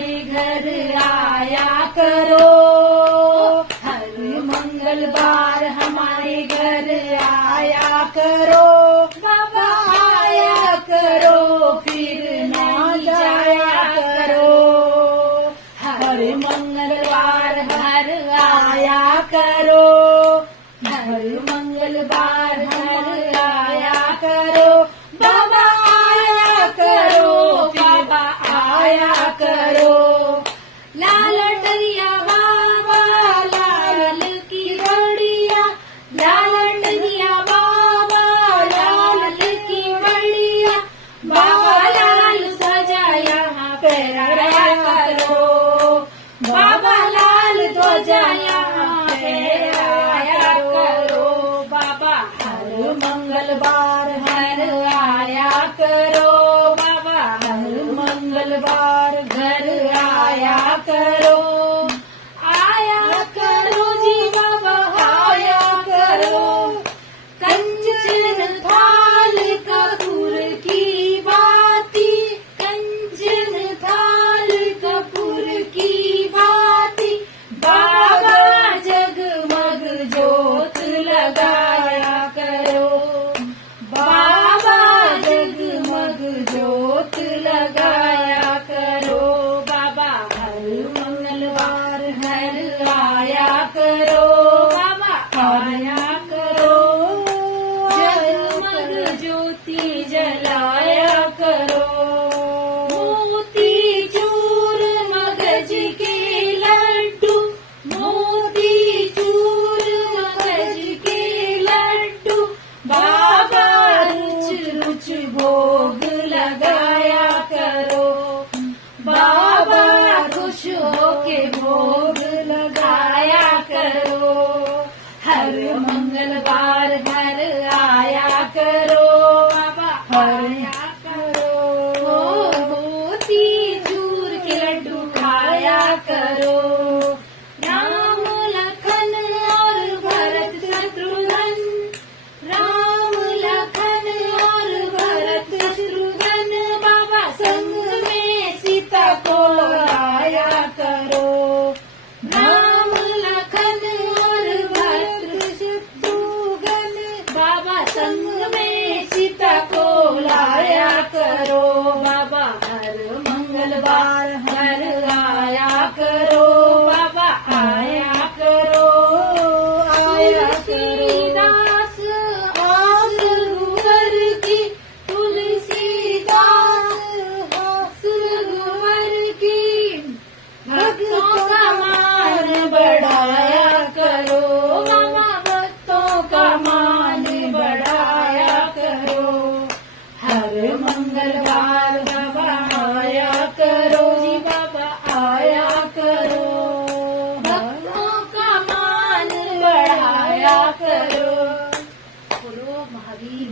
हमारे घर आया करो। हर मंगलवार हमारे घर आया करो। बाबा आया करो, फिर ना जाया करो। हर मंगलवार घर आया करो। हर मंगलवार घर आया करो। बाबा आया करो, बाबा आया करो। लाल टरिया बाबा लाल की बड़िया, लाल टरिया बाबा लाल की बड़िया। बाबा लाल ध्वजा यहाँ फहराया करो। बाबा लाल ध्वजा यहाँ फहराया करो। बाबा हर मंगलवार घर आया करो। बाबा हर मंगलवार घर आया करो। आया करो जी बाबा आया करो। कंचन थाल कपूर की बाती, कंचन थाल कपूर की बाती। बाबा जगमग जोत लगाया करो। बाबा जगमग जोत लगाया करो। बाबा हर मंगलवार घर आया करो। बाबा आया करो। जगमग ज्योति जलाया करो। मोती चूर मगज के लड्डू, मोती चूर मगज के लड्डू। बाबा रुच रुच भोग लगाया करो। बाबा खुश होके भोग लगाया करो। हर मंगलवार घर आया करो। बाबा आया करो। मोती चूर के लड्डू खाया करो। राम लखन और भरत शत्रुघ्न, राम लखन और भरत शत्रुघ्न। बाबा संग में सीता को लाया करो। राम लखन और भरत शत्रुघ्न। बाबा संग में सीता को लाया करो। बाबा हर मंगलवार घर आया करो। बाबा आया करो। आया तुलसीदास आस गुवर की, तुलसीदास आस गुवर की। भक्तों का मान बढ़ाया करो। बाबा भक्तों का मान बढ़ाया करो। हर मंगलवार बाबा आया करो जी। बाबा आया करो। भक्तों का मान बढ़ाया करो। बोलो महावीर।